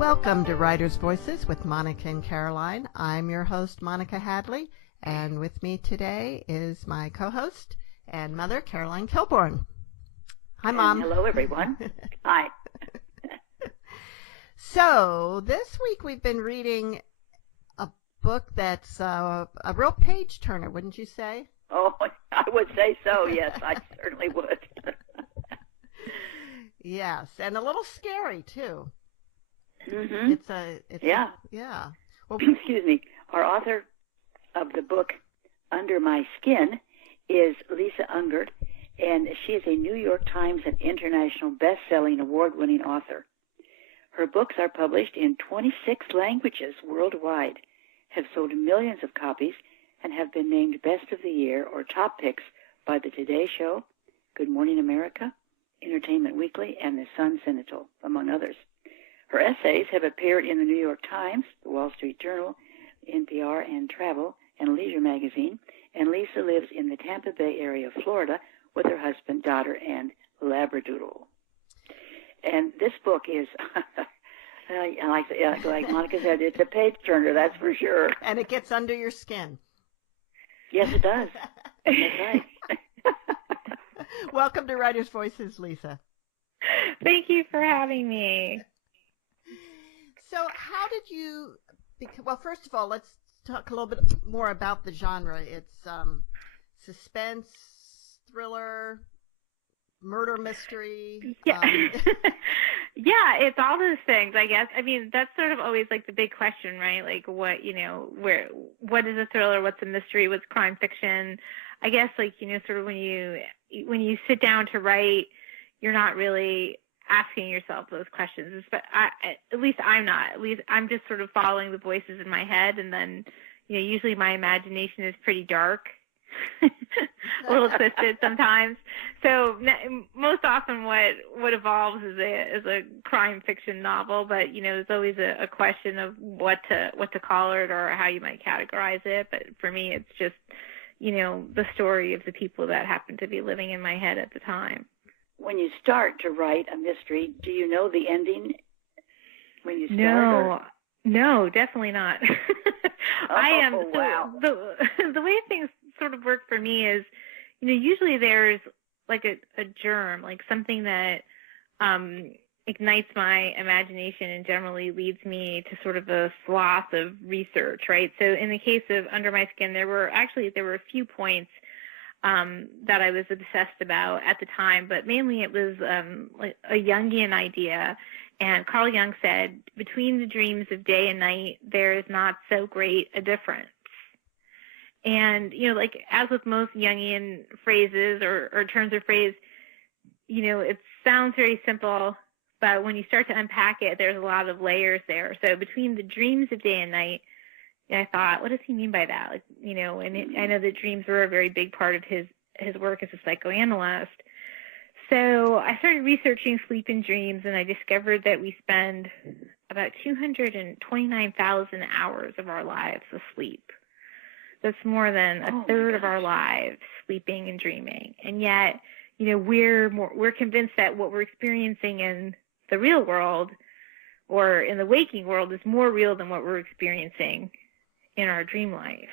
Welcome to Writers' Voices with Monica and Caroline. I'm your host, Monica Hadley, and with me today is my co-host and mother, Caroline Kilborn. Hi, Mom. Hello, everyone. Hi. So, this week we've been reading a book that's a real page-turner, wouldn't you say? Oh, I would say so, yes. I certainly would. Yes, and a little scary, too. Mm-hmm. Yeah. Well, excuse me. Our author of the book Under My Skin is Lisa Unger, and she is a New York Times and International Best-Selling Award-winning author. Her books are published in 26 languages worldwide, have sold millions of copies, and have been named Best of the Year or Top Picks by The Today Show, Good Morning America, Entertainment Weekly, and The Sun Sentinel, among others. Her essays have appeared in the New York Times, the Wall Street Journal, NPR, and Travel, and Leisure Magazine, and Lisa lives in the Tampa Bay area of Florida with her husband, daughter, and Labradoodle. And this book is, like Monica said, it's a page-turner, that's for sure. And it gets under your skin. Yes, it does. That's right. Welcome to Writers' Voices, Lisa. Thank you for having me. So how did you, well, first of all, let's talk a little bit more about the genre. It's suspense, thriller, murder mystery. Yeah. Yeah, it's all those things, I guess. I mean, that's sort of always like the big question, right? Like what is a thriller? What's a mystery? What's crime fiction? I guess sort of when you sit down to write, you're not really asking yourself those questions. But at least I'm not. At least I'm just sort of following the voices in my head, and then usually my imagination is pretty dark, a little twisted sometimes. So most often, what evolves is a crime fiction novel. But there's always a question of what to call it or how you might categorize it. But for me, it's just the story of the people that happen to be living in my head at the time. When you start to write a mystery, do you know the ending when you start? No, definitely not. Wow. The way things sort of work for me is, usually there's like a germ, like something that ignites my imagination and generally leads me to sort of a swath of research, right? So in the case of Under My Skin, there were a few points that I was obsessed about at the time, but mainly it was like a Jungian idea. And Carl Jung said, between the dreams of day and night, there is not so great a difference. And, like as with most Jungian phrases or terms of phrase, it sounds very simple, but when you start to unpack it, there's a lot of layers there. So between the dreams of day and night, I thought, what does he mean by that? I know that dreams were a very big part of his work as a psychoanalyst. So I started researching sleep and dreams, and I discovered that we spend about 229,000 hours of our lives asleep. That's more than a third of our lives sleeping and dreaming. And yet, we're convinced that what we're experiencing in the real world or in the waking world is more real than what we're experiencing in our dream life.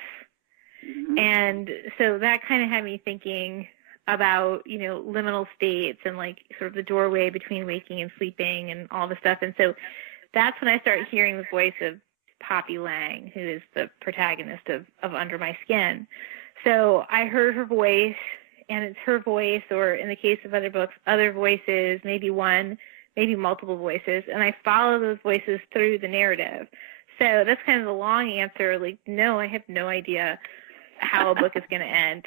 Mm-hmm. And so that kind of had me thinking about, liminal states and like sort of the doorway between waking and sleeping and all the stuff. And so that's when I started hearing the voice of Poppy Lang, who is the protagonist of Under My Skin. So I heard her voice, and it's her voice, or in the case of other books, other voices, maybe one, maybe multiple voices, and I follow those voices through the narrative. So that's kind of the long answer. Like, no, I have no idea how a book is going to end.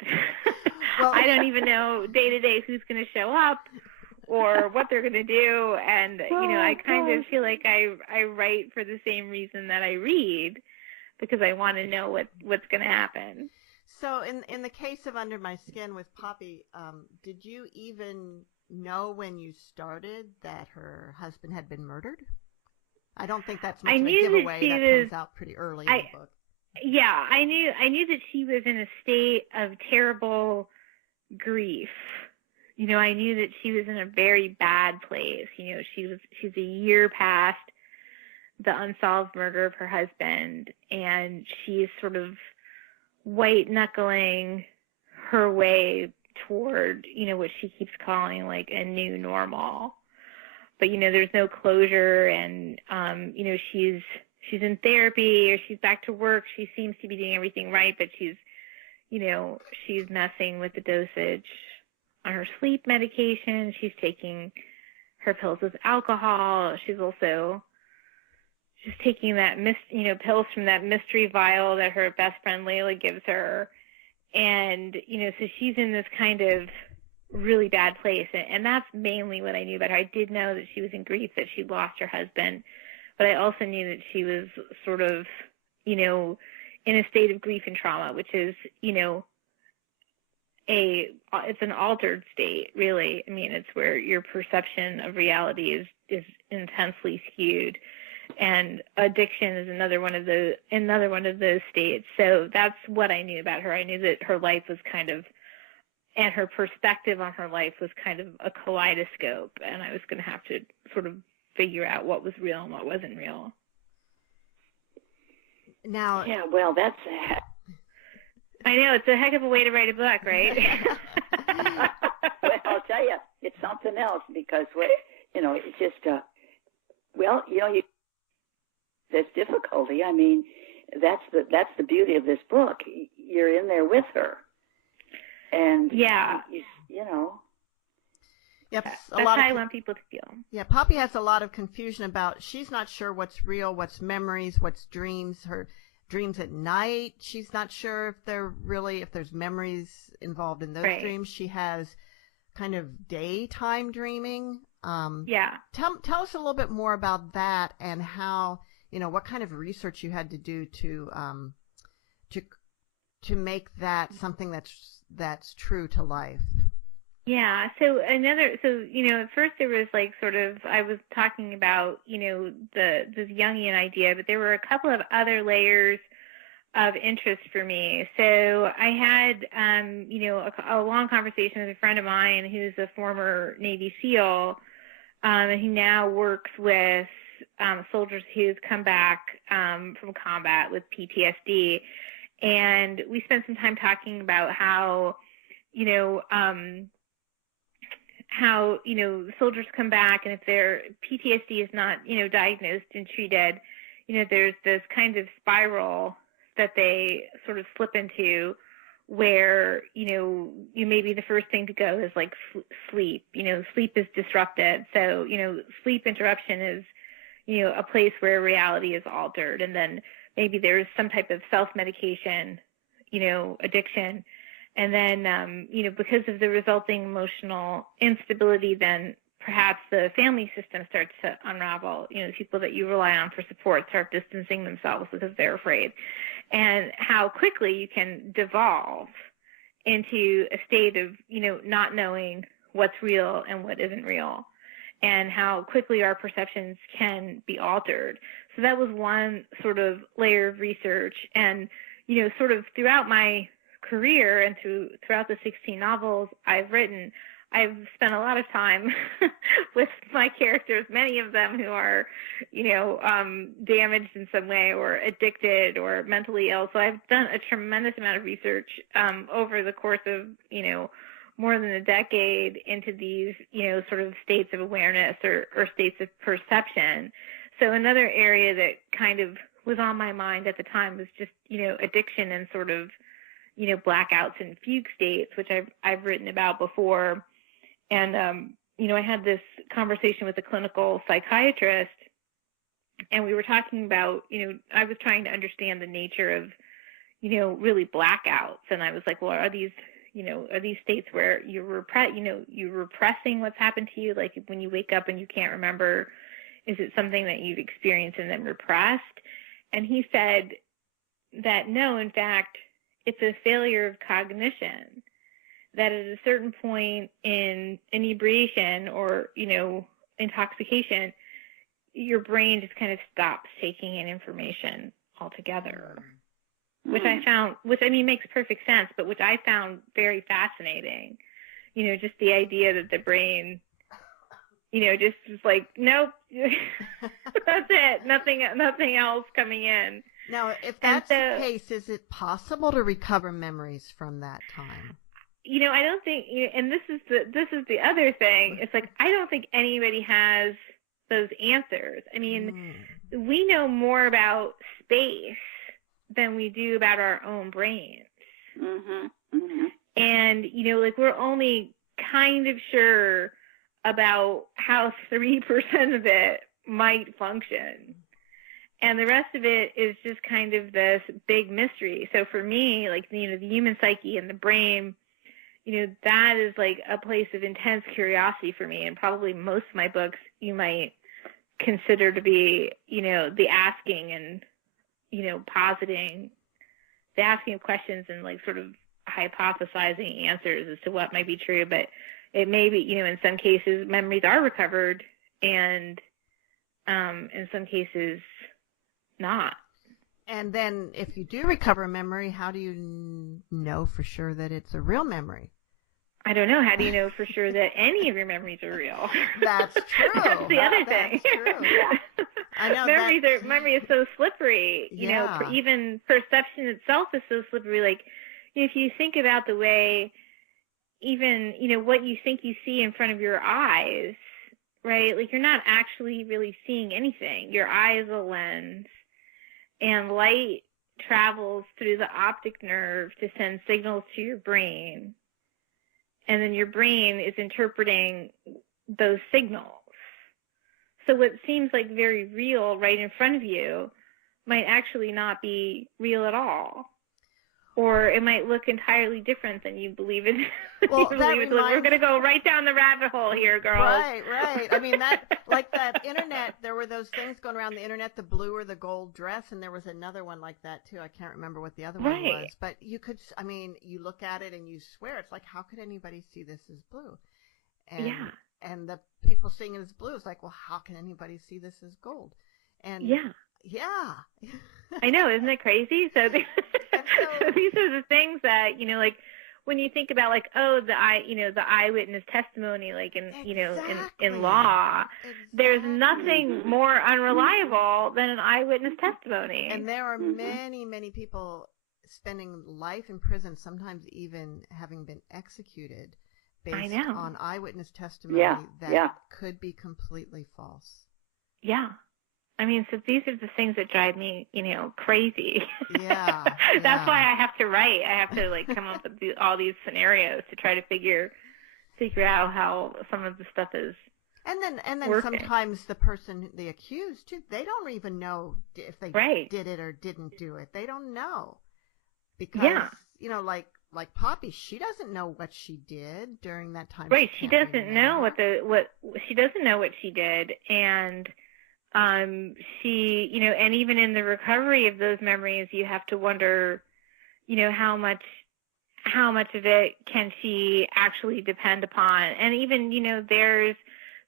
Well, I don't even know day to day who's going to show up or what they're going to do. And, I kind of feel like I write for the same reason that I read, because I want to know what's going to happen. So in the case of Under My Skin with Poppy, did you even know when you started that her husband had been murdered? I don't think that's much of a giveaway. That comes out pretty early in the book. Yeah, I knew that she was in a state of terrible grief. I knew that she was in a very bad place. She's a year past the unsolved murder of her husband, and she's sort of white knuckling her way toward, what she keeps calling like a new normal. But, there's no closure, and, she's in therapy, or she's back to work. She seems to be doing everything right, but she's messing with the dosage on her sleep medication. She's taking her pills with alcohol. She's also just taking that pills from that mystery vial that her best friend Layla gives her. And, so she's in this kind of really bad place. And that's mainly what I knew about her. I did know that she was in grief, that she lost her husband, but I also knew that she was sort of, in a state of grief and trauma, which is, it's an altered state, really. I mean, it's where your perception of reality is intensely skewed. And addiction is another one of those states. So that's what I knew about her. I knew that her life was kind of, and her perspective on her life was kind of a kaleidoscope, and I was going to have to sort of figure out what was real and what wasn't real. Now, yeah, well, that's I know, it's a heck of a way to write a book, right? Well, I'll tell you, it's something else, because it's just there's difficulty. I mean, that's the beauty of this book. You're in there with her, and yeah, Yep, that's how I want people to feel. Yeah, Poppy has a lot of confusion about, she's not sure what's real, what's memories, what's dreams. Her dreams at night, she's not sure if there's memories involved in those dreams. She has kind of daytime dreaming. Yeah. Tell us a little bit more about that, and how, what kind of research you had to do to make that something that's true to life. Yeah. So at first there was like sort of, I was talking about, this Jungian idea, but there were a couple of other layers of interest for me. So I had, a long conversation with a friend of mine who's a former Navy SEAL, and he now works with soldiers who've come back from combat with PTSD. And we spent some time talking about how soldiers come back, and if their PTSD is not, diagnosed and treated, there's this kind of spiral that they sort of slip into where, maybe the first thing to go is like sleep. Sleep is disrupted. So, sleep interruption is, a place where reality is altered. And then maybe there's some type of self-medication, addiction. And then, because of the resulting emotional instability, then perhaps the family system starts to unravel. People that you rely on for support start distancing themselves because they're afraid. And how quickly you can devolve into a state of, not knowing what's real and what isn't real, and how quickly our perceptions can be altered. So that was one sort of layer of research. And, sort of throughout my career and throughout the 16 novels I've written, I've spent a lot of time with my characters, many of them who are, damaged in some way or addicted or mentally ill. So I've done a tremendous amount of research over the course of, more than a decade into these, sort of states of awareness or states of perception. So another area that kind of was on my mind at the time was just, addiction and sort of, blackouts and fugue states, which I've written about before. And, I had this conversation with a clinical psychiatrist, and we were talking about, I was trying to understand the nature of, really blackouts. And I was like, well, are these states where you're repressing what's happened to you? Like when you wake up and you can't remember, is it something that you've experienced and then repressed? And he said that no, in fact, it's a failure of cognition, that at a certain point in inebriation or, intoxication, your brain just kind of stops taking in information altogether, which I found, makes perfect sense, but which I found very fascinating. Just the idea that the brain just like, nope, that's it. Nothing else coming in. Now, if that's the case, is it possible to recover memories from that time? I don't think, and this is the other thing. It's like, I don't think anybody has those answers. I mean, we know more about space than we do about our own brains. Mm-hmm. Mm-hmm. And, like, we're only kind of sure about how 3% of it might function. And the rest of it is just kind of this big mystery. So for me, like, the human psyche and the brain, that is like a place of intense curiosity for me. And probably most of my books you might consider to be, the asking and, positing, the asking of questions and like sort of hypothesizing answers as to what might be true. But it may be, in some cases memories are recovered and in some cases not. And then if you do recover a memory, how do you know for sure that it's a real memory? I don't know. How do you know for sure that any of your memories are real? That's true. That's the other thing. That's true. Yeah. I know memory is so slippery. Yeah. Even perception itself is so slippery. Like, if you think about the way, even what you think you see in front of your eyes, right? Like, you're not actually really seeing anything. Your eye is a lens, and light travels through the optic nerve to send signals to your brain. And then your brain is interpreting those signals. So what seems like very real right in front of you might actually not be real at all. Or it might look entirely different than you believe it. Well, we're going to go right down the rabbit hole here, girls. Right. I mean, that internet, there were those things going around the internet, the blue or the gold dress, and there was another one like that too. I can't remember what the other one was. But you look at it and you swear, it's like, how could anybody see this as blue? And the people seeing it as blue is like, well, how can anybody see this as gold? And yeah. I know, isn't it crazy? So these are the things that, like, when you think about, like, the eyewitness testimony, like in law, there's nothing more unreliable than an eyewitness testimony. And there are many, many people spending life in prison, sometimes even having been executed based on eyewitness testimony that could be completely false. Yeah. I mean, so these are the things that drive me, crazy. Yeah. That's why I have to write. I have to come up with all these scenarios to try to figure out how some of the stuff is. And then working. Sometimes the person, the accused too, they don't even know if they did it or didn't do it. They don't know because like Poppy, she doesn't know what she did during that time. Right. She doesn't know she doesn't know what she did, and. She, and even in the recovery of those memories, you have to wonder, how much of it can she actually depend upon? And even, there's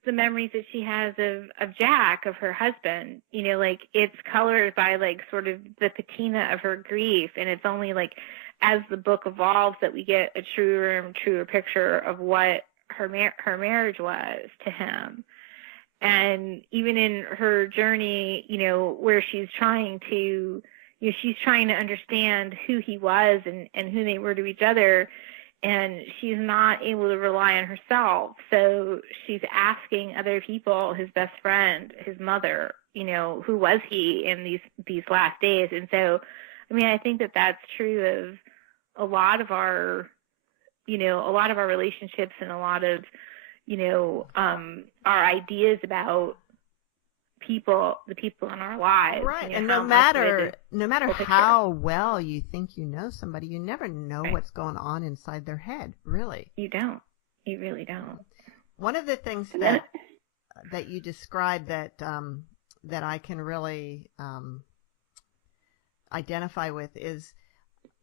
the memories that she has of Jack, of her husband, it's colored by sort of the patina of her grief. And it's only as the book evolves that we get a truer and truer picture of what her marriage was to him. And even in her journey, where she's trying to understand who he was and who they were to each other, and she's not able to rely on herself. So she's asking other people, his best friend, his mother, who was he in these last days? And so, I mean, I think that that's true of a lot of our relationships and a lot of, our ideas about the people in our lives. Right. And no matter how well you think you know somebody, you never know what's going on inside their head, really. You don't. You really don't. One of the things that you described that I can really identify with is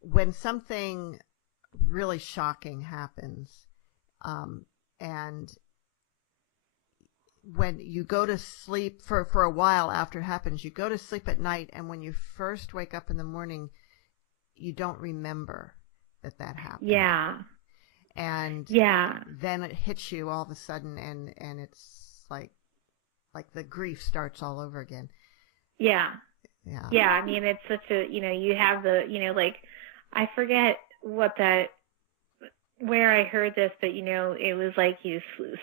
when something really shocking happens, and when you go to sleep for a while after it happens, you go to sleep at night, and when you first wake up in the morning, you don't remember that happened. Yeah. And then it hits you all of a sudden, and it's like the grief starts all over again. Yeah. Yeah. Yeah. I mean, it's such a, you have the, like, I forget where I heard this, but, it was like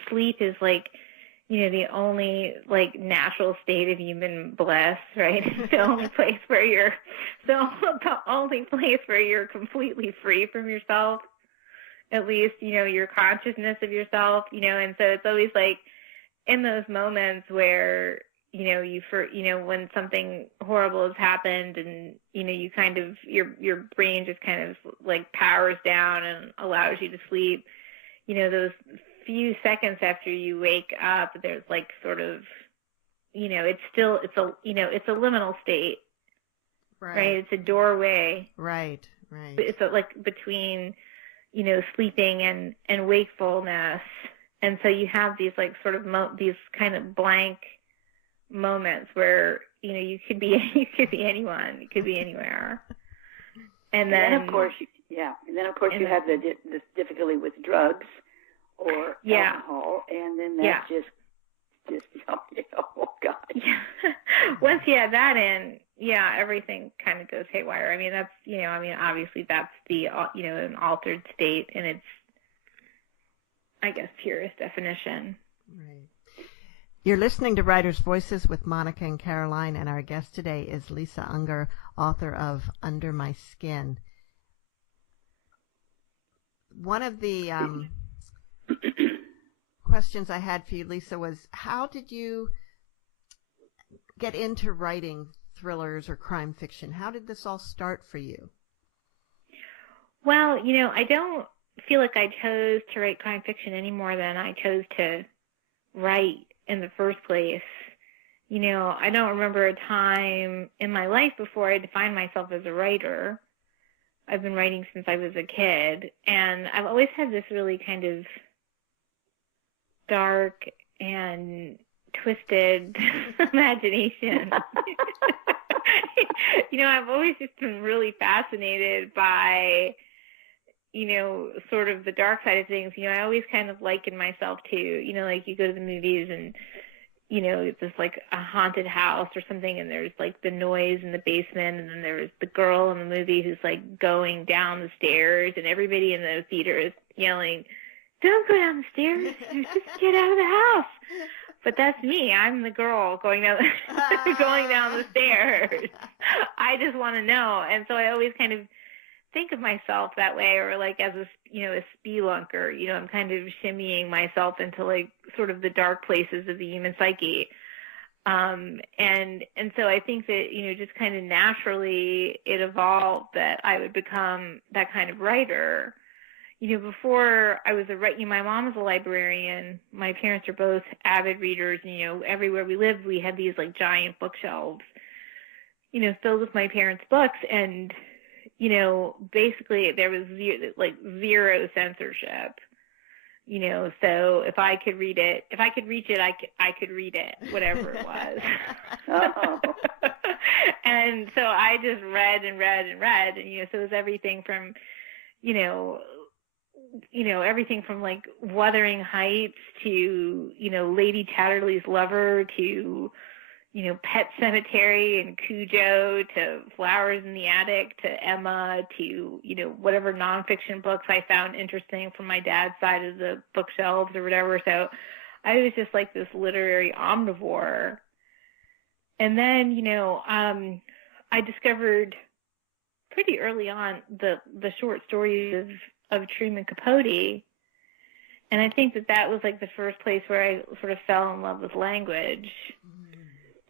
sleep is like, the only like natural state of human bliss, right? It's the only place where the only place where you're completely free from yourself, at least, your consciousness of yourself, and so it's always like in those moments where, when something horrible has happened and, you kind of, your brain just kind of like powers down and allows you to sleep, those few seconds after you wake up, there's like sort of, it's a liminal state, right? It's a doorway. Right. It's like between, sleeping and wakefulness. And so you have these like sort of these kind of blank moments where, you could be anyone, you could be anywhere. And then of course, you have the difficulty with drugs or alcohol, and then that's just oh God. Yeah. Once you have that in, everything kind of goes haywire. I mean, that's, obviously that's the, an altered state in its, I guess, purest definition. Right. You're listening to Writers' Voices with Monica and Caroline, and our guest today is Lisa Unger, author of Under My Skin. One of the questions I had for you, Lisa, was how did you get into writing thrillers or crime fiction? How did this all start for you? Well, I don't feel like I chose to write crime fiction any more than I chose to write in the first place. I don't remember a time in my life before I defined myself as a writer. I've been writing since I was a kid, and I've always had this really kind of dark and twisted imagination. I've always just been really fascinated by, sort of the dark side of things. I always kind of liken myself to, like you go to the movies and, it's like a haunted house or something, and there's like the noise in the basement, and then there's the girl in the movie who's like going down the stairs, and everybody in the theater is yelling, "Don't go down the stairs, just get out of the house." But that's me. I'm the girl going down the stairs. I just want to know. And so I always kind of think of myself that way, or like as a spelunker, I'm kind of shimmying myself into like sort of the dark places of the human psyche. And so I think that, just kind of naturally it evolved that I would become that kind of writer. Before I was my mom was a librarian. My parents are both avid readers. And, everywhere we lived, we had these like giant bookshelves, filled with my parents' books. And, basically there was zero censorship. So if I could read it, if I could reach it, I could read it, whatever it was. Oh. And so I just read and read and read. And, so it was everything from, everything from like Wuthering Heights to, Lady Chatterley's Lover to, Pet Cemetery and Cujo to Flowers in the Attic to Emma to, whatever nonfiction books I found interesting from my dad's side of the bookshelves or whatever. So I was just like this literary omnivore. And then, I discovered pretty early on the short stories of Truman Capote. And I think that was like the first place where I sort of fell in love with language.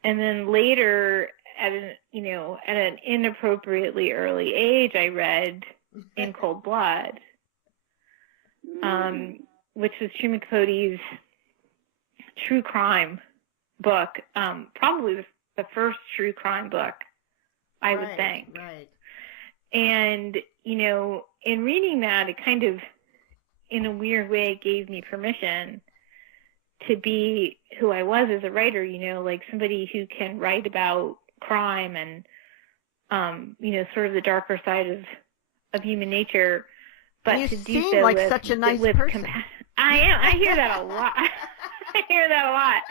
And then later, at an inappropriately early age, I read In Cold Blood, which was Truman Capote's true crime book, probably the first true crime book, I would think. Right. And, in reading that, it kind of, in a weird way, gave me permission to be who I was as a writer, like somebody who can write about crime and, sort of the darker side of human nature, but you to do seem so like with, such a nice with person. compassion. I am. I hear that a lot. I hear that a lot.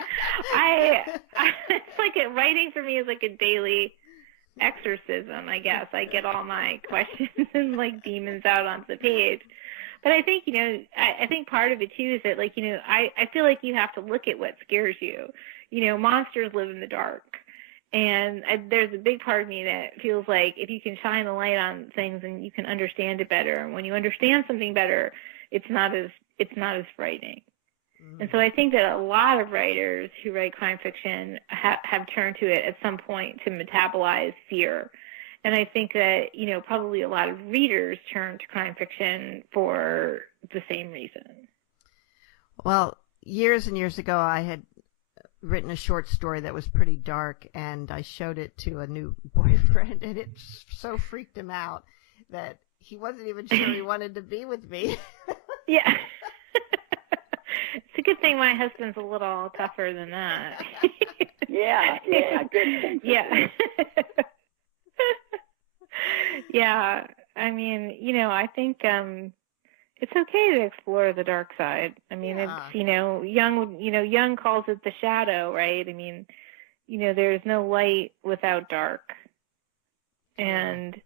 It's like writing for me is like a daily exorcism, I guess. I get all my questions and like demons out onto the page. But I think, I think part of it too is that like, I feel like you have to look at what scares you. Monsters live in the dark. And there's a big part of me that feels like if you can shine the light on things and you can understand it better, and when you understand something better, it's not as frightening. Mm. And so I think that a lot of writers who write crime fiction have turned to it at some point to metabolize fear. And I think that, probably a lot of readers turn to crime fiction for the same reason. Well, years and years ago, I had written a short story that was pretty dark, and I showed it to a new boyfriend, and it so freaked him out that he wasn't even sure he wanted to be with me. Yeah. It's a good thing my husband's a little tougher than that. Yeah, good. Yeah. Yeah. I mean, I think it's okay to explore the dark side. I mean, yeah. It's, Jung calls it the shadow, right? I mean, there's no light without dark. And,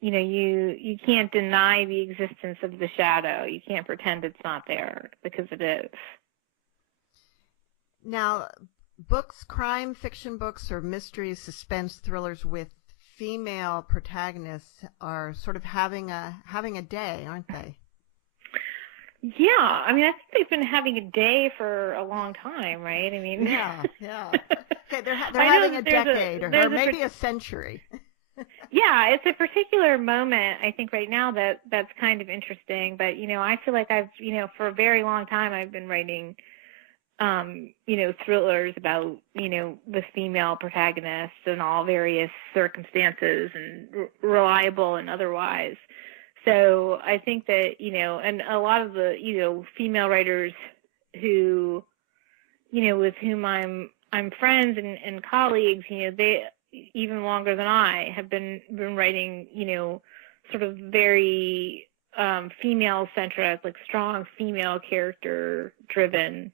you can't deny the existence of the shadow. You can't pretend it's not there, because it is. Now, books, crime fiction books or mysteries, suspense thrillers with female protagonists are sort of having a day, aren't they? Yeah, I mean, I think they've been having a day for a long time, right? I mean, yeah. Okay, they're having a decade or maybe a century. Yeah, it's a particular moment, I think, right now that's kind of interesting. But I feel like I've for a very long time I've been writing thrillers about the female protagonists in all various circumstances, and reliable and otherwise. So I think that, and a lot of the, female writers who, with whom I'm friends and colleagues, they, even longer than I, have been writing, sort of very female-centric, like strong female character-driven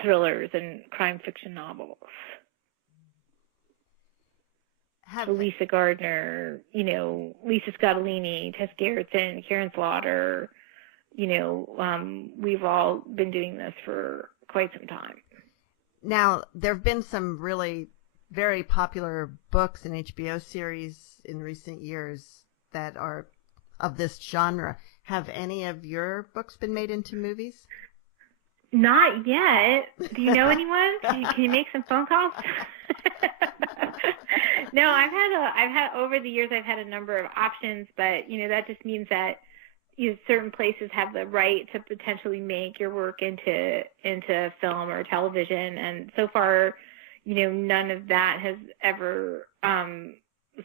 thrillers and crime fiction novels. Lisa Gardner, Lisa Scottolini, Tess Gerritsen, Karen Slaughter, we've all been doing this for quite some time. Now, there have been some really very popular books and HBO series in recent years that are of this genre. Have any of your books been made into movies? Not yet. Do you know anyone? Can you make some phone calls? No, I've had over the years I've had a number of options, but that just means that certain places have the right to potentially make your work into film or television, and so far, none of that has ever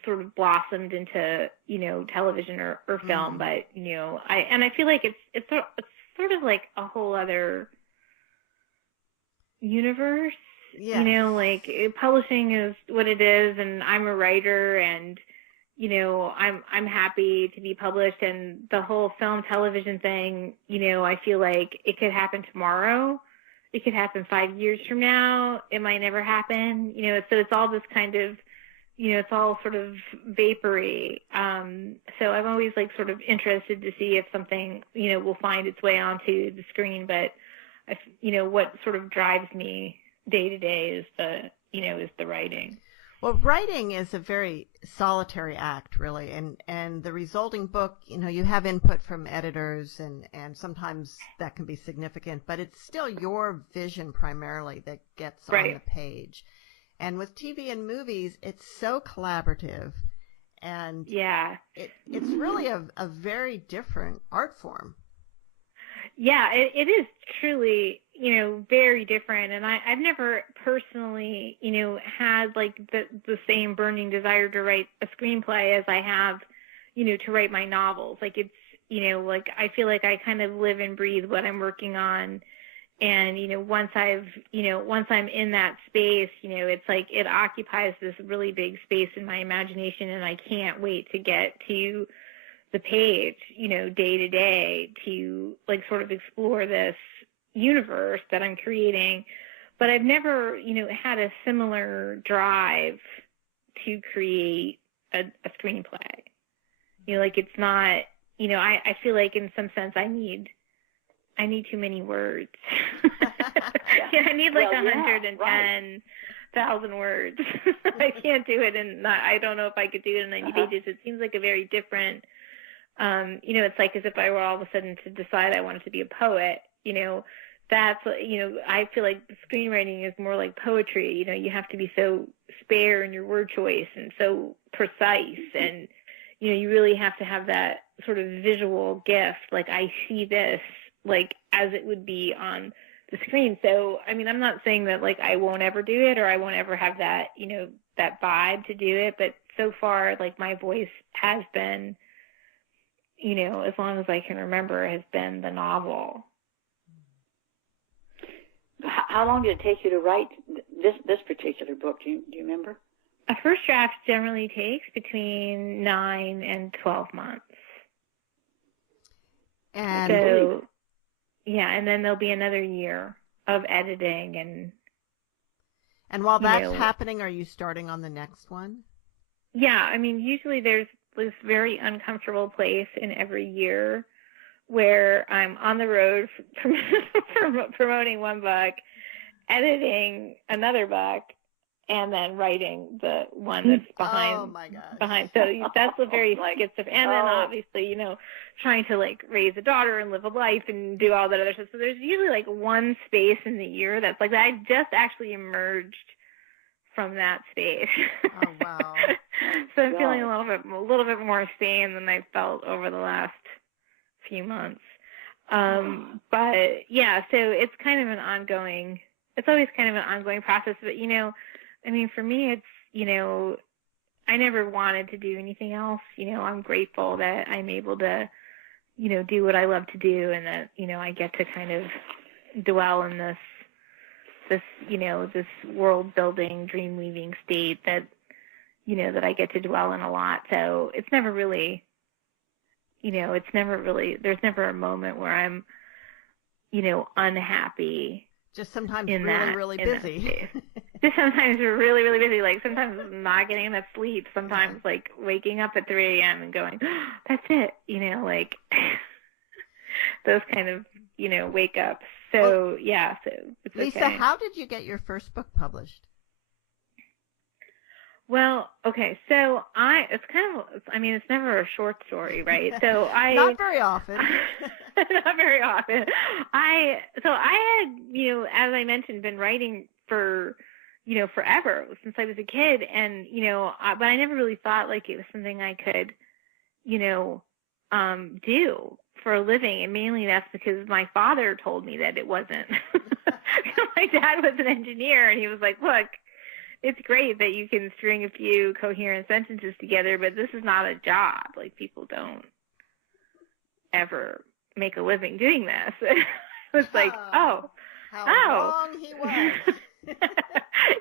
sort of blossomed into television or film. But I feel like it's sort of like a whole other universe. Yes. Like publishing is what it is, and I'm a writer, and I'm happy to be published, and the whole film television thing, I feel like it could happen tomorrow, it could happen 5 years from now, it might never happen, so it's all this kind of, it's all sort of vapory. So I'm always like sort of interested to see if something, will find its way onto the screen, but what sort of drives me day to day is the writing. Well, writing is a very solitary act, really, and the resulting book, you have input from editors, and sometimes that can be significant, but it's still your vision primarily that gets on the page. And with TV and movies, it's so collaborative, and it's really a very different art form. Yeah, it is truly, very different. And I've never personally, had like the same burning desire to write a screenplay as I have, to write my novels. Like it's, like I feel like I kind of live and breathe what I'm working on. And, once I'm in that space, it's like it occupies this really big space in my imagination, and I can't wait to get to the page, day to day, to like sort of explore this, universe that I'm creating, but I've never, had a similar drive to create a screenplay. Like it's not, I feel like in some sense I need too many words. I need like 110,000 words. I can't do it, and I don't know if I could do it in 90 pages. It seems like a very different, it's like as if I were all of a sudden to decide I wanted to be a poet. That's, I feel like screenwriting is more like poetry. You have to be so spare in your word choice and so precise, and you really have to have that sort of visual gift. Like I see this like as it would be on the screen. So, I mean, I'm not saying that like I won't ever do it or I won't ever have that, that vibe to do it. But so far, like my voice has been, as long as I can remember, has been the novel. How long did it take you to write this particular book? Do you remember? A first draft generally takes between 9 and 12 months. And so, yeah, and then there'll be another year of editing and while that's happening, are you starting on the next one? Yeah, I mean, usually there's this very uncomfortable place in every year where I'm on the road promoting one book, editing another book, and then writing the one that's behind. Oh my gosh. Behind. So that's a very schizophrenic. And then obviously, trying to like raise a daughter and live a life and do all that other stuff. So there's usually like one space in the year that's like that. I just actually emerged from that space. Oh wow. So I'm feeling a little bit more sane than I felt over the last few months. But yeah, so it's kind of it's always kind of an ongoing process. But I mean, for me, it's, I never wanted to do anything else. I'm grateful that I'm able to, do what I love to do, and that, I get to kind of dwell in this, this world building, dream weaving state that, that I get to dwell in a lot. So it's never really, there's never a moment where I'm, unhappy. Just sometimes really busy. Just sometimes we're really, really busy. Like sometimes not getting enough sleep. Sometimes like waking up at 3 a.m. and going, oh, that's it. Like those kind of, wake ups. So yeah. So it's Lisa, okay. How did you get your first book published? Well, okay. So it's never a short story, right? So Not very often. Not very often. I had, as I mentioned, been writing for, forever, since I was a kid. And, but I never really thought like it was something I could, do for a living. And mainly that's because my father told me that it wasn't. My dad was an engineer, and he was like, look, it's great that you can string a few coherent sentences together, but this is not a job. Like people don't ever make a living doing this. It was like, how wrong he was.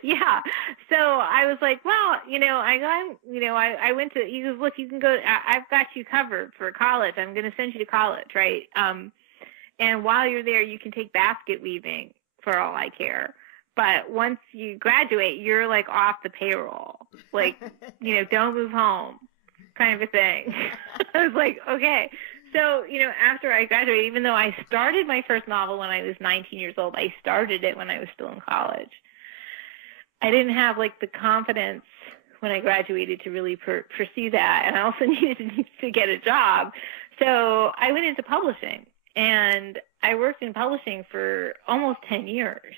Yeah. So I was like, well, I went to, he goes, look, you can go, I've got you covered for college. I'm going to send you to college. Right. And while you're there, you can take basket weaving for all I care. But once you graduate, you're like off the payroll. Like, don't move home kind of a thing. I was like, okay. So, after I graduated, even though I started my first novel when I was 19 years old, I started it when I was still in college. I didn't have like the confidence when I graduated to really pursue that. And I also needed to get a job. So I went into publishing, and I worked in publishing for almost 10 years.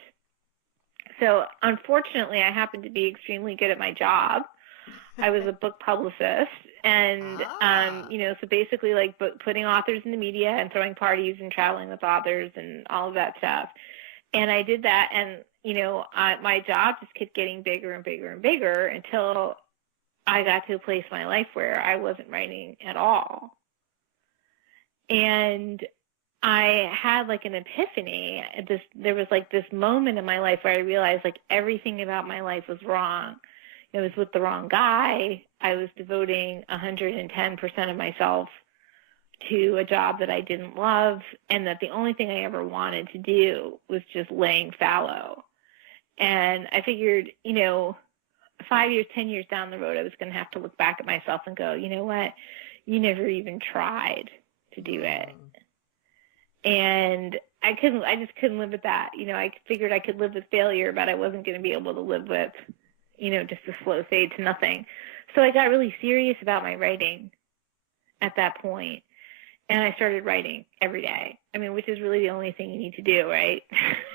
So unfortunately, I happened to be extremely good at my job. I was a book publicist, and so basically like putting authors in the media and throwing parties and traveling with authors and all of that stuff. And I did that, and my job just kept getting bigger and bigger and bigger until I got to a place in my life where I wasn't writing at all. And I had like an epiphany. There was like this moment in my life where I realized like everything about my life was wrong. It was with the wrong guy. I was devoting 110% of myself to a job that I didn't love, and that the only thing I ever wanted to do was just laying fallow. And I figured, 5 years, 10 years down the road, I was going to have to look back at myself and go, you know what? You never even tried to do it. And I just couldn't live with that. I figured I could live with failure, but I wasn't going to be able to live with, just a slow fade to nothing. So I got really serious about my writing at that point. And I started writing every day. Which is really the only thing you need to do, right?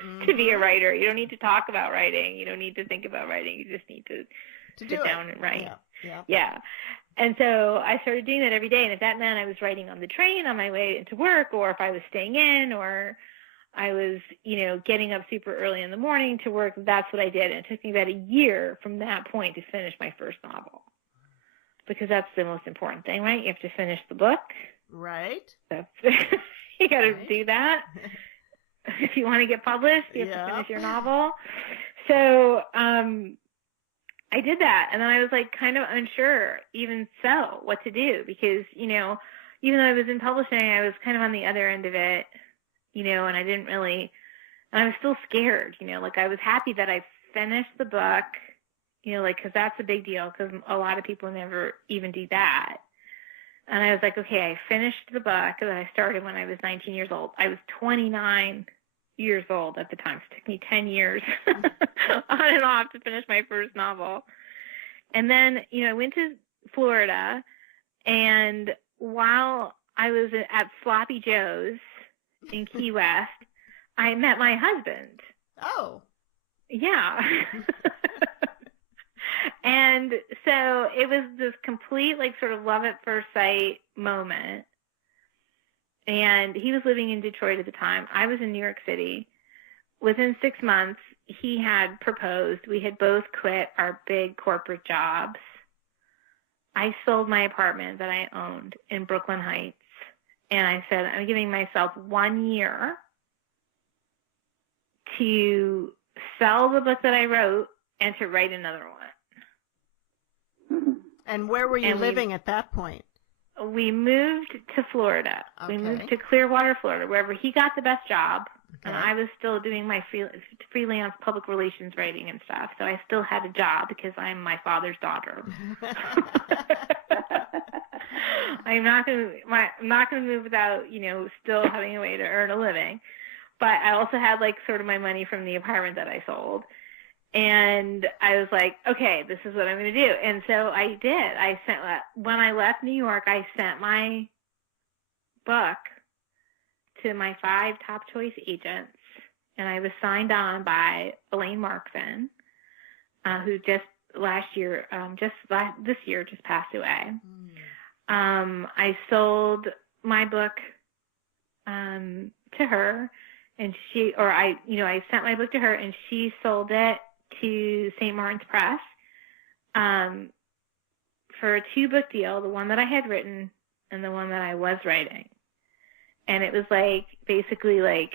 Mm-hmm. To be a writer. You don't need to talk about writing. You don't need to think about writing. You just need to sit down and write. Yeah. And so I started doing that every day. And if that meant I was writing on the train on my way into work, or if I was staying in, or I was, getting up super early in the morning to work, that's what I did. And it took me about a year from that point to finish my first novel. Because that's the most important thing, right? You have to finish the book. Right. You got to do that. If you want to get published, you have to finish your novel. So I did that, and then I was kind of unsure, even so, what to do, because even though I was in publishing, I was kind of on the other end of it, and I didn't really, and I was still scared, I was happy that I finished the book, because that's a big deal, because a lot of people never even do that. And I was like, okay, I finished the book that I started when I was 19 years old. I was 29 years old at the time. So it took me 10 years on and off to finish my first novel. And then, I went to Florida, and while I was at Sloppy Joe's in Key West, I met my husband. Oh. Yeah. And so it was this complete, sort of love at first sight moment. And he was living in Detroit at the time. I was in New York City. Within 6 months, he had proposed. We had both quit our big corporate jobs. I sold my apartment that I owned in Brooklyn Heights. And I said, I'm giving myself 1 year to sell the book that I wrote and to write another one. And where were you living at that point? We moved to Florida. Okay. We moved to Clearwater, Florida, wherever he got the best job. Okay. And I was still doing my freelance public relations writing and stuff. So I still had a job because I'm my father's daughter. I'm not going to move without, still having a way to earn a living. But I also had sort of my money from the apartment that I sold. And I was like, okay, this is what I'm going to do. And so I did. When I left New York, I sent my book to my 5 top choice agents. And I was signed on by Elaine Markson, who just this year just passed away. I sold my book to her, and I sent my book to her, and she sold it to St. Martin's Press for a 2-book deal, the one that I had written and the one that I was writing. And it was basically a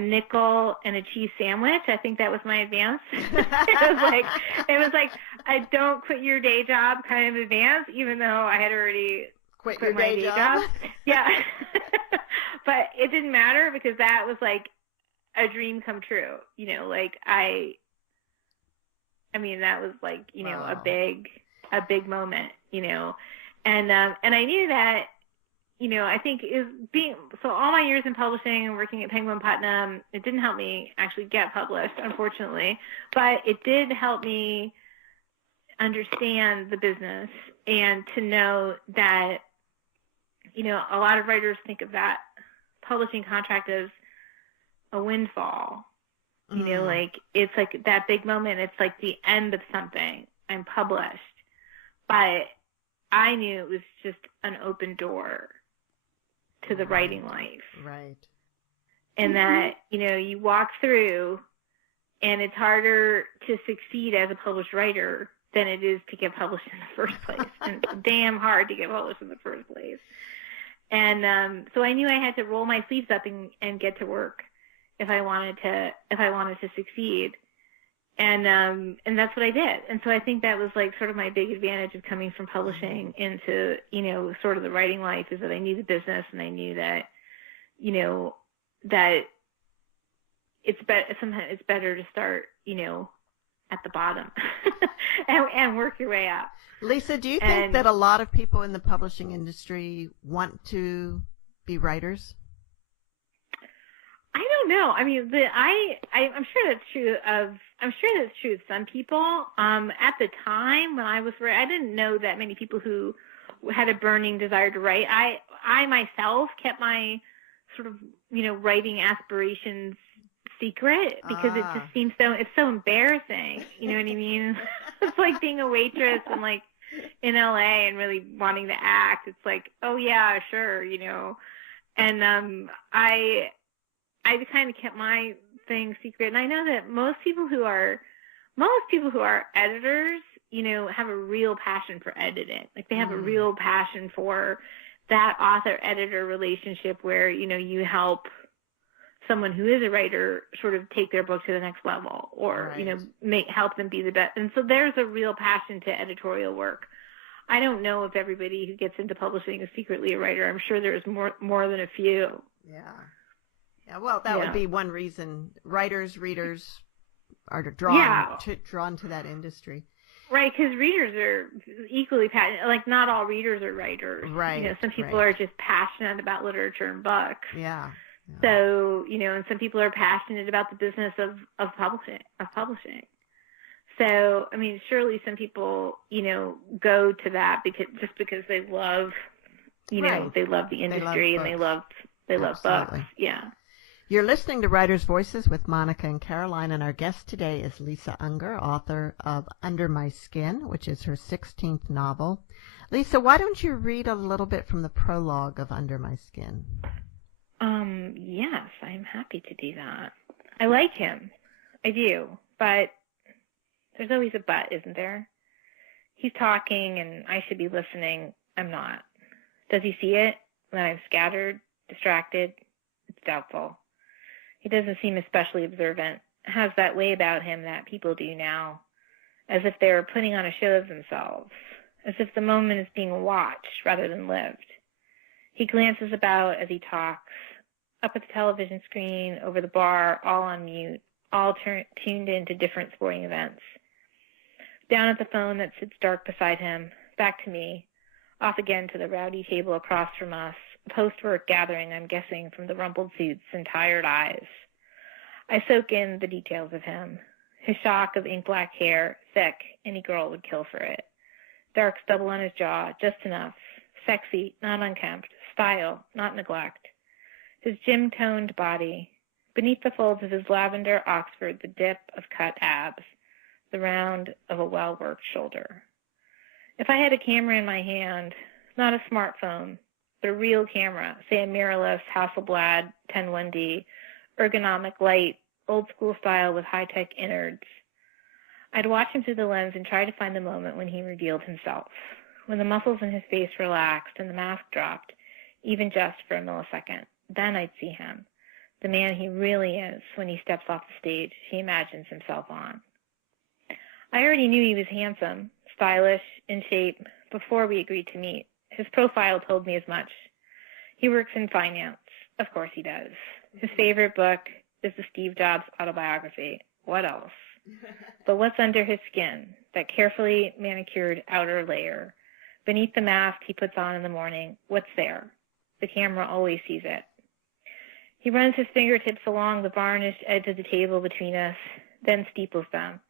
nickel and a cheese sandwich. I think that was my advance. it was like a don't quit your day job kind of advance, even though I had already quit my day job. Yeah. But it didn't matter because that was a dream come true, that was wow. a big moment, and I knew that, I think all my years in publishing and working at Penguin Putnam, it didn't help me actually get published, unfortunately, but it did help me understand the business and to know that, a lot of writers think of that publishing contract as a windfall, it's that big moment. It's the end of something. I'm published, but I knew it was just an open door to the writing life. Right. And that, you walk through and it's harder to succeed as a published writer than it is to get published in the first place. And it's damn hard to get published in the first place. And so I knew I had to roll my sleeves up and get to work if I wanted to succeed. And that's what I did. And so I think that was like sort of my big advantage of coming from publishing into, sort of the writing life, is that I knew the business, and I knew that, that sometimes it's better to start, at the bottom and work your way up. Lisa, do you think that a lot of people in the publishing industry want to be writers? I don't know. I mean, I'm sure that's true of some people. At the time when I was writing, I didn't know that many people who had a burning desire to write. I myself kept my sort of, writing aspirations secret, because it just seems it's so embarrassing. You know what I mean? It's like being a waitress and like in LA and really wanting to act. It's like, oh yeah, sure, and I kind of kept my thing secret. And I know that most people who are editors, have a real passion for editing. Like they have a real passion for that author-editor relationship where, you help someone who is a writer sort of take their book to the next level, or, help them be the best. And so there's a real passion to editorial work. I don't know if everybody who gets into publishing is secretly a writer. I'm sure there's more than a few. Yeah. Yeah, well, that would be one reason readers are drawn to that industry. Right, because readers are equally passionate. Like, not all readers are writers. Right. Some people are just passionate about literature and books. Yeah. So, and some people are passionate about the business of publishing. So, I mean, surely some people, go to that because they love, they love the industry, and they love books. Yeah. You're listening to Writers' Voices with Monica and Caroline, and our guest today is Lisa Unger, author of Under My Skin, which is her 16th novel. Lisa, why don't you read a little bit from the prologue of Under My Skin? Yes, I'm happy to do that. I like him. I do. But there's always a but, isn't there? He's talking, and I should be listening. I'm not. Does he see it? That I'm scattered, distracted? It's doubtful. He doesn't seem especially observant. Has that way about him that people do now, as if they were putting on a show of themselves, as if the moment is being watched rather than lived. He glances about as he talks, up at the television screen, over the bar, all on mute, all tuned into different sporting events. Down at the phone that sits dark beside him, back to me, off again to the rowdy table across from us, a post-work gathering, I'm guessing, from the rumpled suits and tired eyes. I soak in the details of him. His shock of ink-black hair, thick, any girl would kill for it. Dark stubble on his jaw, just enough. Sexy, not unkempt. Style, not neglect. His gym-toned body. Beneath the folds of his lavender Oxford, the dip of cut abs, the round of a well-worked shoulder. If I had a camera in my hand, not a smartphone, but a real camera, say a mirrorless Hasselblad 101D, ergonomic, light, old-school style with high-tech innards, I'd watch him through the lens and try to find the moment when he revealed himself, when the muscles in his face relaxed and the mask dropped, even just for a millisecond. Then I'd see him, the man he really is when he steps off the stage he imagines himself on. I already knew he was handsome, stylish, in shape, before we agreed to meet. His profile told me as much. He works in finance. Of course he does. His favorite book is the Steve Jobs autobiography. What else? But what's under his skin, that carefully manicured outer layer? Beneath the mask he puts on in the morning, what's there? The camera always sees it. He runs his fingertips along the varnished edge of the table between us, then steeples them.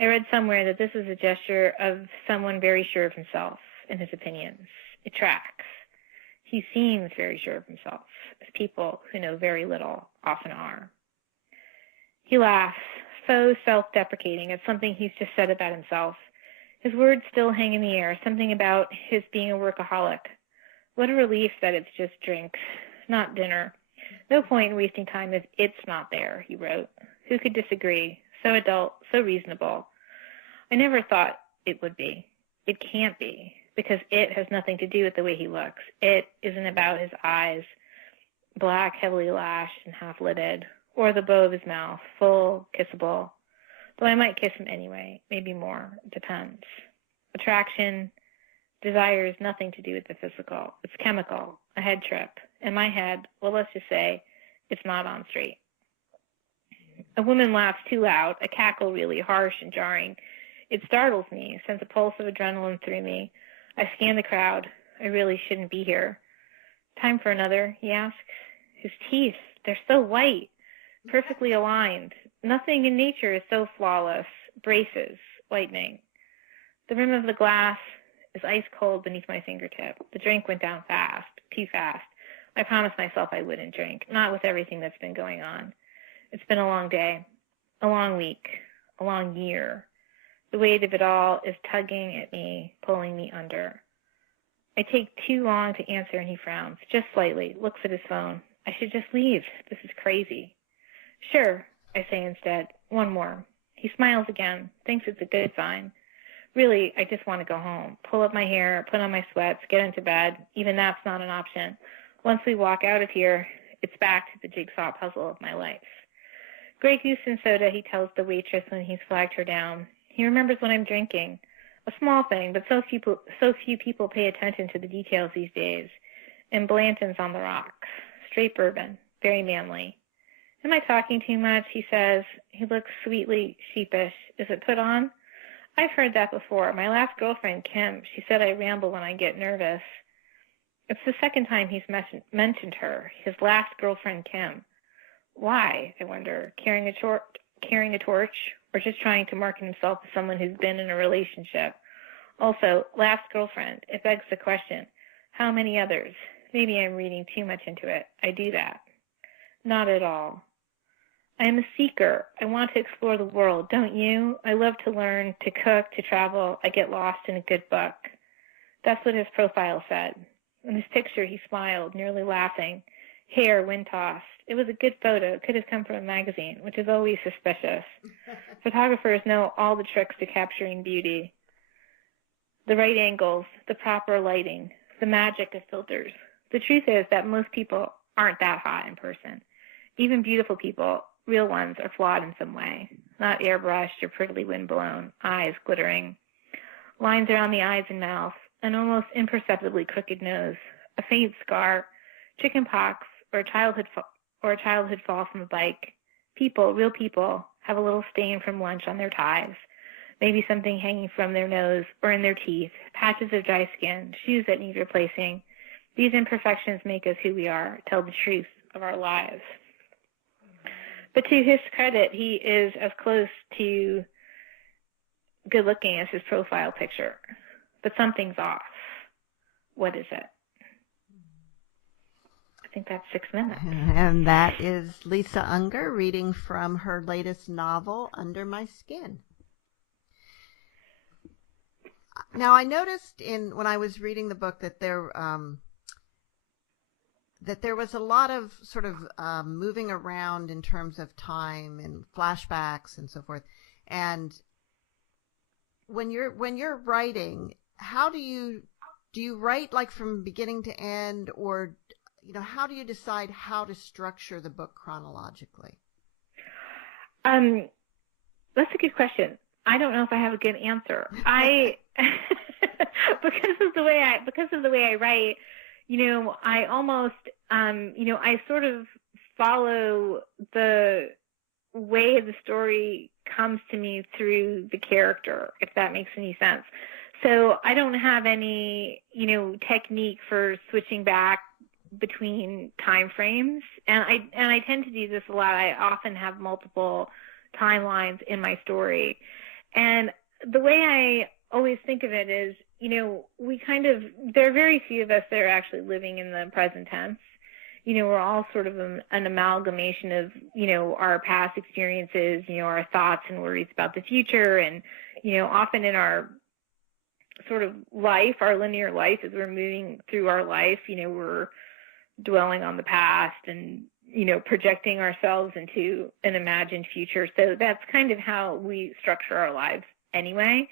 I read somewhere that this is a gesture of someone very sure of himself and his opinions. It tracks. He seems very sure of himself, as people who know very little often are. He laughs, so self-deprecating at something he's just said about himself. His words still hang in the air, something about his being a workaholic. What a relief that it's just drinks, not dinner. No point in wasting time if it's not there, he wrote. Who could disagree? So adult, so reasonable. I never thought it would be. It can't be, because it has nothing to do with the way he looks. It isn't about his eyes, black, heavily lashed and half-lidded, or the bow of his mouth, full, kissable. though I might kiss him anyway, maybe more. It depends. Attraction, desire is nothing to do with the physical. It's chemical, a head trip. In my head, well, let's just say it's not on straight. A woman laughs too loud, a cackle really harsh and jarring. It startles me, sends a pulse of adrenaline through me. I scan the crowd. I really shouldn't be here. Time for another, he asks. His teeth, they're so white, perfectly aligned. Nothing in nature is so flawless. Braces, lightning. The rim of the glass is ice cold beneath my fingertip. The drink went down fast, too fast. I promised myself I wouldn't drink, not with everything that's been going on. It's been a long day, a long week, a long year. The weight of it all is tugging at me, pulling me under. I take too long to answer, and he frowns, just slightly, looks at his phone. I should just leave. This is crazy. Sure, I say instead. One more. He smiles again, thinks it's a good sign. Really, I just want to go home, pull up my hair, put on my sweats, get into bed. Even that's not an option. Once we walk out of here, it's back to the jigsaw puzzle of my life. Grey Goose and soda, he tells the waitress when he's flagged her down. He remembers what I'm drinking. A small thing, but so few people pay attention to the details these days. And Blanton's on the rocks. Straight bourbon. Very manly. Am I talking too much? He says. He looks sweetly sheepish. Is it put on? I've heard that before. My last girlfriend, Kim, she said I ramble when I get nervous. It's the second time he's mentioned her. His last girlfriend, Kim. Why, I wonder, carrying a torch, or just trying to market himself as someone who's been in a relationship? Also, last girlfriend, it begs the question, how many others? Maybe I'm reading too much into it. I do that. Not at all. I am a seeker. I want to explore the world, don't you? I love to learn, to cook, to travel. I get lost in a good book. That's what his profile said. In his picture, he smiled, nearly laughing. Hair wind-tossed. It was a good photo. It could have come from a magazine, which is always suspicious. Photographers know all the tricks to capturing beauty. The right angles, the proper lighting, the magic of filters. The truth is that most people aren't that hot in person. Even beautiful people, real ones, are flawed in some way. Not airbrushed or prettily windblown, eyes glittering. Lines around the eyes and mouth, an almost imperceptibly crooked nose, a faint scar, chicken pox, or a childhood fall from a bike. People, real people, have a little stain from lunch on their ties, maybe something hanging from their nose or in their teeth, patches of dry skin, shoes that need replacing. These imperfections make us who we are, tell the truth of our lives. But to his credit, he is as close to good looking as his profile picture. But something's off. What is it? I think that's 6 minutes. And that is Lisa Unger reading from her latest novel, Under My Skin. Now, I noticed when I was reading the book that there was a lot of sort of moving around in terms of time and flashbacks and so forth. And when you're writing, how do you write like from beginning to end, or how do you decide how to structure the book chronologically? That's a good question. I don't know if I have a good answer. Because of the way I write, I almost, I sort of follow the way the story comes to me through the character, if that makes any sense. So I don't have any, technique for switching back between time frames. And I tend to do this a lot. I often have multiple timelines in my story. And the way I always think of it is, there are very few of us that are actually living in the present tense. We're all sort of an amalgamation of, our past experiences, our thoughts and worries about the future. And, often in our sort of life, our linear life, as we're moving through our life, we're dwelling on the past and, projecting ourselves into an imagined future. So that's kind of how we structure our lives anyway.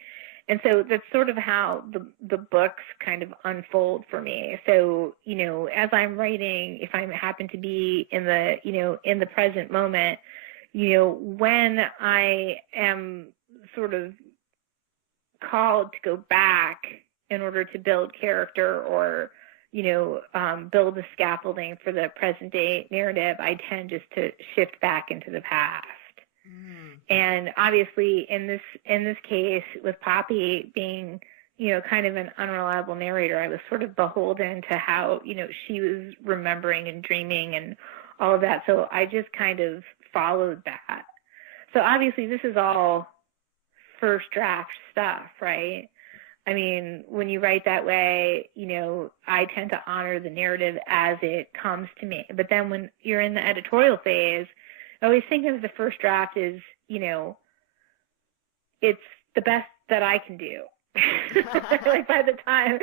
And so that's sort of how the books kind of unfold for me. So, as I'm writing, if I happen to be in the, in the present moment, when I am sort of called to go back in order to build character or, build the scaffolding for the present day narrative, I tend just to shift back into the past. And obviously in this case with Poppy being, kind of an unreliable narrator, I was sort of beholden to how, she was remembering and dreaming and all of that. So I just kind of followed that. So obviously this is all first draft stuff, right? I mean, when you write that way, I tend to honor the narrative as it comes to me. But then when you're in the editorial phase, I always think of the first draft as, it's the best that I can do. Like by the time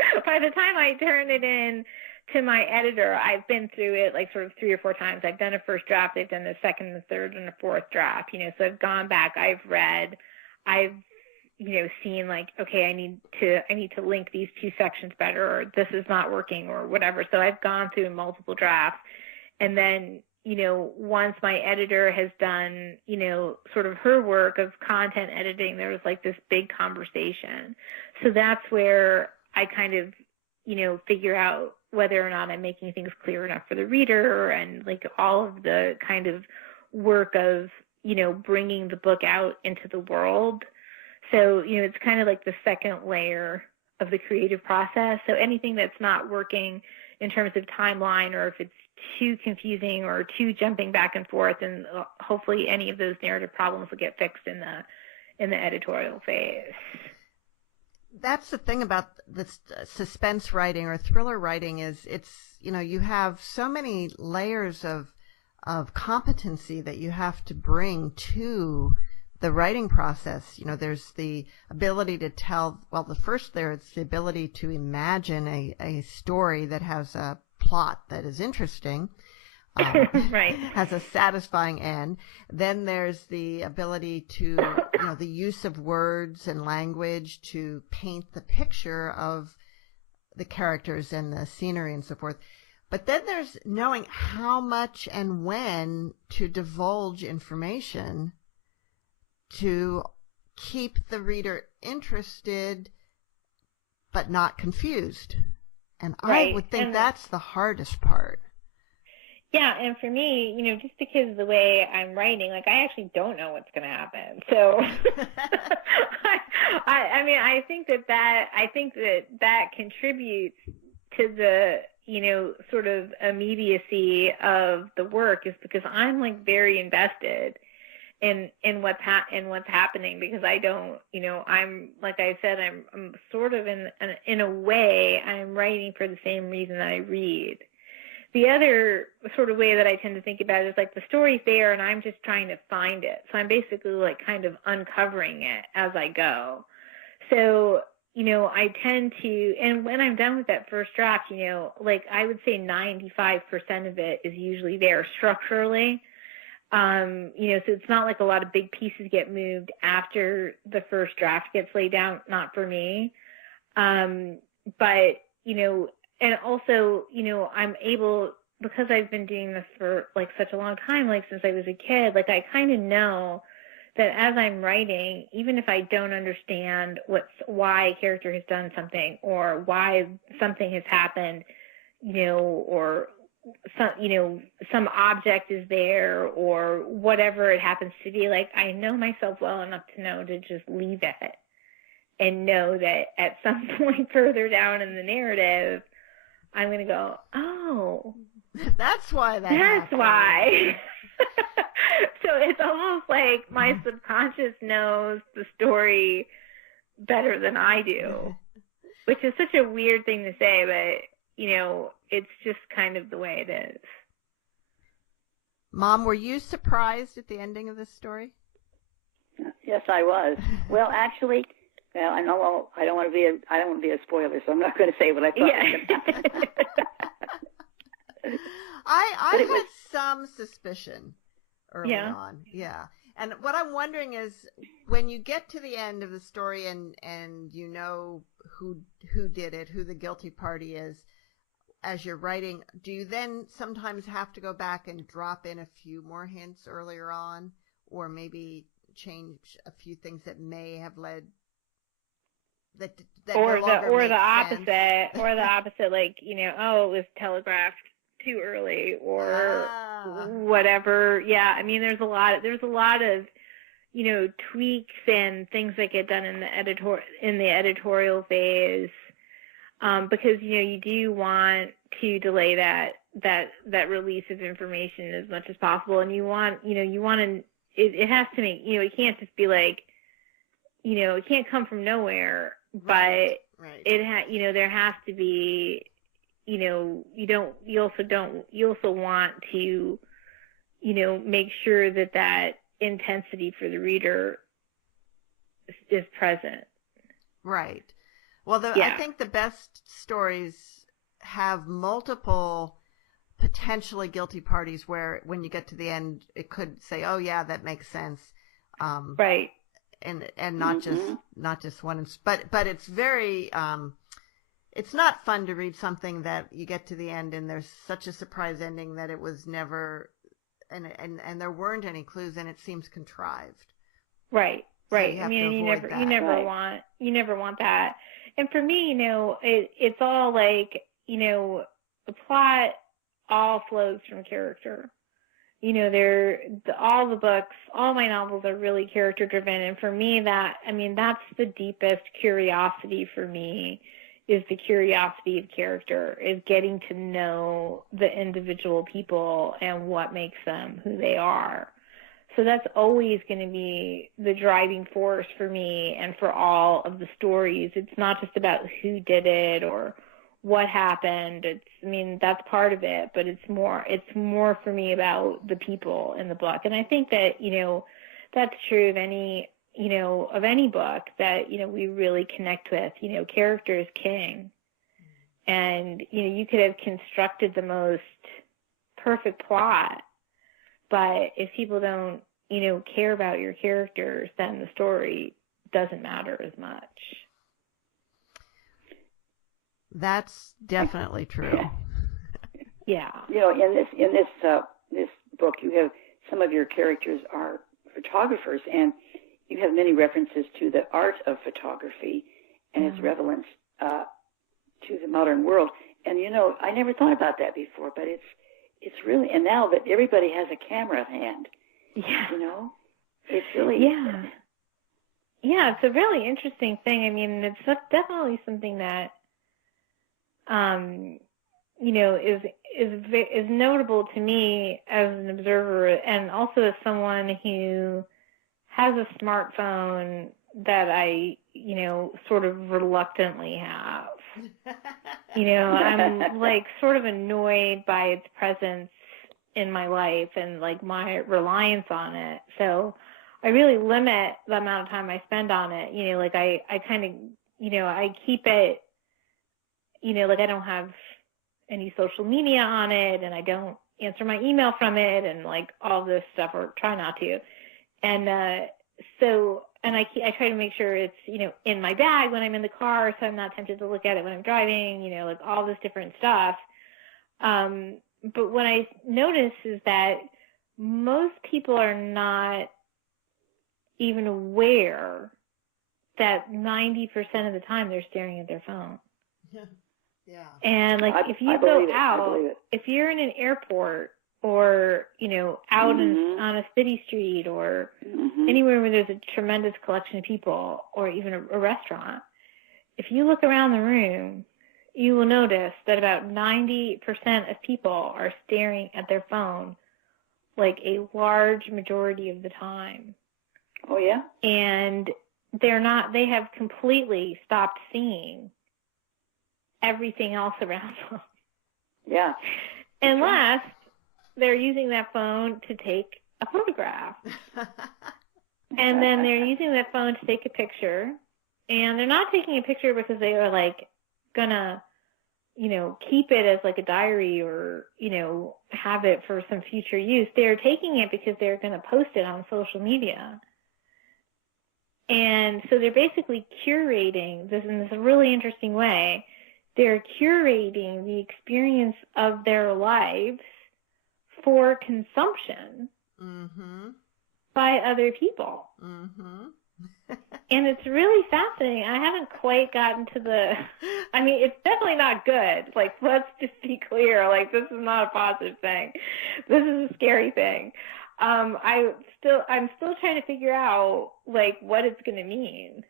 I turn it in to my editor, I've been through it like sort of 3 or 4 times. I've done a first draft, I've done the second, the third, and the fourth draft, so I've gone back, I've read, I've, seen like, okay, I need to link these 2 sections better, or this is not working or whatever. So I've gone through multiple drafts. And then, once my editor has done, sort of her work of content editing, there was like this big conversation. So that's where I kind of, figure out whether or not I'm making things clear enough for the reader, and like all of the kind of work of, bringing the book out into the world. So, it's kind of like the second layer of the creative process. So anything that's not working in terms of timeline, or if it's too confusing or too jumping back and forth, and hopefully any of those narrative problems will get fixed in the editorial phase. That's the thing about this suspense writing or thriller writing is it's, you have so many layers of competency that you have to bring to the writing process. There's the ability to tell, well, the first there, it's the ability to imagine a story that has a plot that is interesting, right, has a satisfying end. Then there's the ability to, the use of words and language to paint the picture of the characters and the scenery and so forth. But then there's knowing how much and when to divulge information to keep the reader interested but not confused. And right. I would think that's the hardest part. Yeah, and for me, just because of the way I'm writing, like I actually don't know what's going to happen. So, I think that contributes to the, sort of immediacy of the work, is because I'm like very invested in what's happening, because I don't, I'm, like I said, I'm sort of in a way, I'm writing for the same reason that I read. The other sort of way that I tend to think about it is like the story's there and I'm just trying to find it. So I'm basically like kind of uncovering it as I go. So, I tend to, and when I'm done with that first draft, like I would say 95% of it is usually there structurally. So it's not like a lot of big pieces get moved after the first draft gets laid down, not for me. But, and also, I'm able, because I've been doing this for like such a long time, like since I was a kid, like I kind of know that as I'm writing, even if I don't understand why a character has done something or why something has happened, or some object is there or whatever it happens to be, like I know myself well enough to know to just leave it and know that at some point further down in the narrative, I'm going to go, oh, that's why that's why. So it's almost like my subconscious knows the story better than I do, which is such a weird thing to say, but it's just kind of the way it is. Mom, were you surprised at the ending of this story? Yes, I was. Well, actually, I know I don't want to be a spoiler, so I'm not going to say what I thought. Yeah. I had some suspicion early on. Yeah. And what I'm wondering is, when you get to the end of the story and you know who did it, who the guilty party is, as you're writing, do you then sometimes have to go back and drop in a few more hints earlier on? or maybe change a few things that may have led that or no longer or the makes sense. opposite or the opposite, like, it was telegraphed too early or whatever. Yeah, I mean, there's a lot of tweaks and things that get done in the editorial phase, because you do want to delay that release of information as much as possible, and you want to, it has to make, it can't just be like, it can't come from nowhere, but there has to be, you also want to, make sure that intensity for the reader is present. Right. Well, I think the best stories have multiple potentially guilty parties where when you get to the end, it could say, oh yeah, that makes sense. Right. And not just one, but it's very, it's not fun to read something that you get to the end and there's such a surprise ending that it was never, and there weren't any clues and it seems contrived. Right. Right. So I mean, you never want that. And for me, it's all like, the plot all flows from character. All the books, all my novels are really character driven. And for me, that's the deepest curiosity for me, is the curiosity of character, is getting to know the individual people and what makes them who they are. So that's always going to be the driving force for me and for all of the stories. It's not just about who did it or what happened. That's part of it, but it's more for me about the people in the book. And I think that, that's true of any book that, we really connect with. Character is king. And, you could have constructed the most perfect plot, but if people don't, care about your characters, then the story doesn't matter as much. That's definitely true. Yeah. In this book, you have some of your characters are photographers, and you have many references to the art of photography and its relevance to the modern world. And I never thought about that before, but it's really, and now that everybody has a camera at hand, it's really it's a really interesting thing. I mean, it's definitely something that is notable to me as an observer, and also as someone who has a smartphone that I sort of reluctantly have. I'm like sort of annoyed by its presence in my life and like my reliance on it. So I really limit the amount of time I spend on it. I kind of, I keep it, I don't have any social media on it, and I don't answer my email from it, and like all this stuff, or try not to. And I try to make sure it's, in my bag when I'm in the car, so I'm not tempted to look at it when I'm driving, like all this different stuff. But what I notice is that most people are not even aware that 90% of the time they're staring at their phone. Yeah. And like if you go out, if you're in an airport or, out on a city street or anywhere where there's a tremendous collection of people, or even a restaurant, if you look around the room, you will notice that about 90% of people are staring at their phone like a large majority of the time. Oh, yeah? And they have completely stopped seeing everything else around them. Yeah. Unless they're using that phone to take a photograph. And then they're using that phone to take a picture. And they're not taking a picture because they are like gonna, keep it as like a diary or, have it for some future use. They're taking it because they're going to post it on social media. And so they're basically curating this in this really interesting way. They're curating the experience of their lives for consumption. Mm-hmm. by other people. Mm-hmm. And it's really fascinating. I haven't quite gotten to it's definitely not good. Like, let's just be clear. Like, this is not a positive thing. This is a scary thing. I'm still trying to figure out, like, what it's going to mean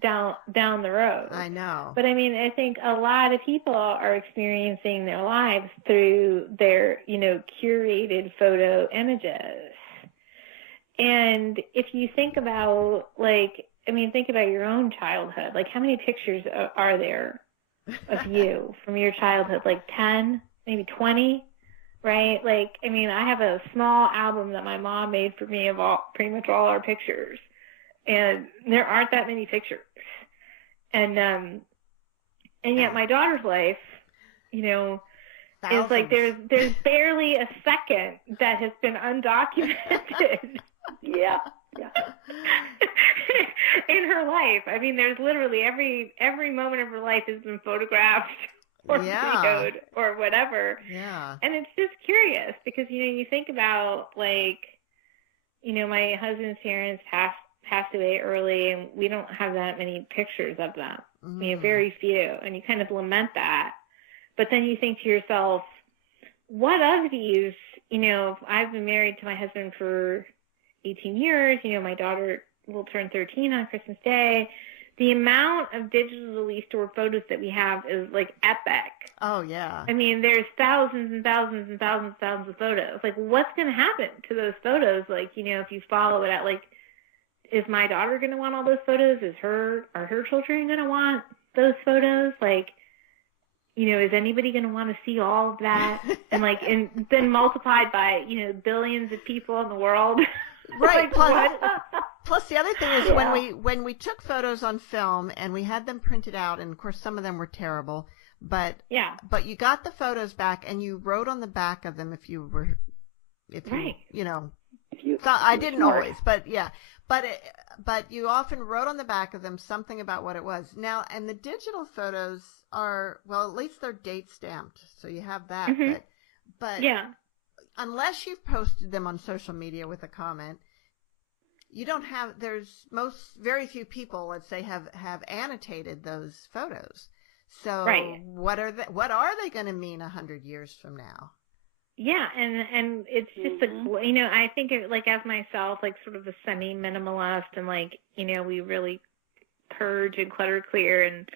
down the road. I know. But I think a lot of people are experiencing their lives through their, curated photo images. And if you think about, think about your own childhood. Like, how many pictures are there of you from your childhood? Like 10, maybe 20, right? Like, I have a small album that my mom made for me of pretty much all our pictures. And there aren't that many pictures. And yet my daughter's life, Thousands. is like there's barely a second that has been undocumented. Yeah. In her life. There's literally every moment of her life has been photographed or videoed or whatever. Yeah. And it's just curious because, you think about, like, my husband's parents passed away early, and we don't have that many pictures of them. Very few. And you kind of lament that. But then you think to yourself, what of these, I've been married to my husband for 18 years, my daughter will turn 13 on Christmas Day. The amount of digitally stored photos that we have is, like, epic. Oh, yeah. There's thousands and thousands and thousands and thousands of photos. Like, what's going to happen to those photos? Like, if you follow it out, like, is my daughter going to want all those photos? Are her children going to want those photos? Like, is anybody going to want to see all of that? And then multiplied by, billions of people in the world. Right. Like, Plus, the other thing is when we took photos on film and we had them printed out, and of course some of them were terrible, but you got the photos back and you wrote on the back of them if you I didn't always, but yeah, but you often wrote on the back of them something about what it was. Now, and the digital photos are, well, at least they're date stamped, so you have that. Mm-hmm. But unless you've posted them on social media with a comment, you don't have. Very few people, let's say, have annotated those photos. So what are they going to mean 100 years from now? Yeah, and it's just I think of, like, as myself, like, sort of a semi-minimalist, and, like, we really purge and clutter clear, and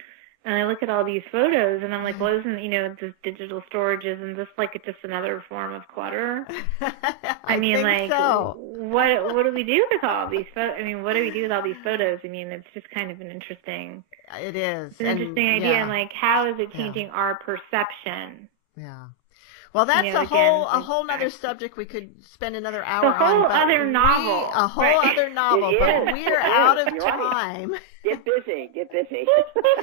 I look at all these photos, and I'm like, well, isn't, this digital storage, isn't this, like, just another form of clutter? I think like, so. What do we do with all these photos? What do we do with all these photos? It's just kind of an interesting... It is. It's an interesting idea, and, like, how is it changing our perception? Yeah. Well, that's a whole other subject we could spend another hour on. A whole other novel. Other novel, but we are out of time. Right. Get busy.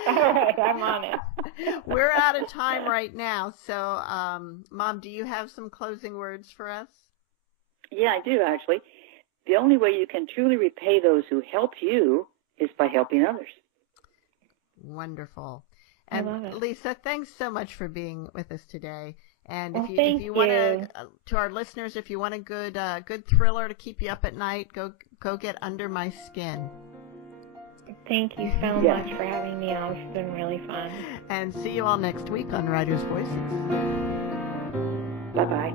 All right, I'm on it. We're out of time right now. So, Mom, do you have some closing words for us? Yeah, I do, actually. The only way you can truly repay those who helped you is by helping others. Wonderful. And I love it. Lisa, thanks so much for being with us today. And well, if you want to our listeners, if you want a good thriller to keep you up at night, go get Under My Skin. Thank you so much for having me on. It's been really fun. And see you all next week on Writers' Voices. Bye-bye.